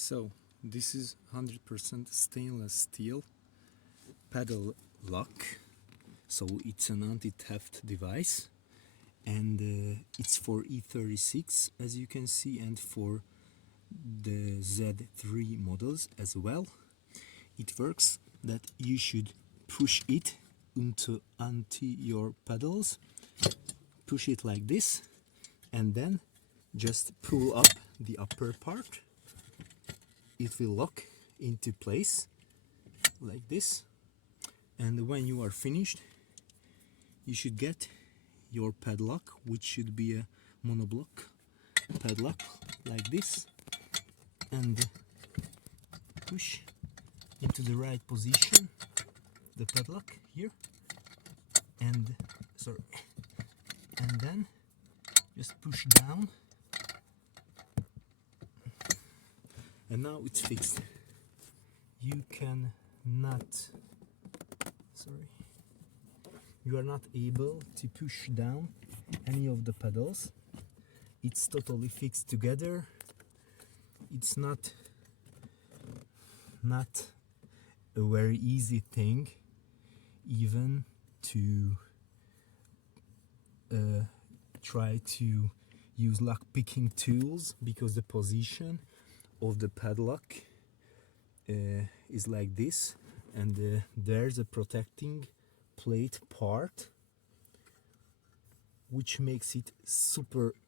So this is 100% stainless steel pedal lock, so it's an anti-theft device, and it's for E36 as you can see, and for the Z3 models as well. It works that you should push it onto your pedals, push it like this, and then just pull up the upper part. It will lock into place like this, and when you are finished you should get your padlock, which should be a monoblock padlock like this, and push into the right position the padlock here, and then just push down, and now it's fixed. You are not able to push down any of the pedals. It's totally fixed together. It's not a very easy thing even to try to use lock picking tools, because the position of the padlock is like this, and there's a protecting plate part which makes it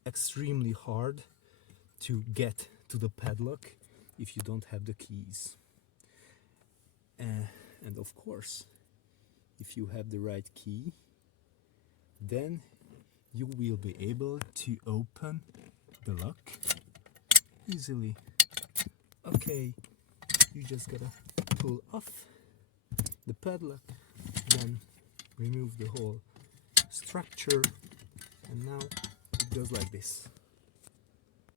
extremely hard to get to the padlock if you don't have the keys. And of course, if you have the right key, then you will be able to open the lock easily. Okay, you just gotta pull off the padlock, then remove the whole structure, and now it goes like this.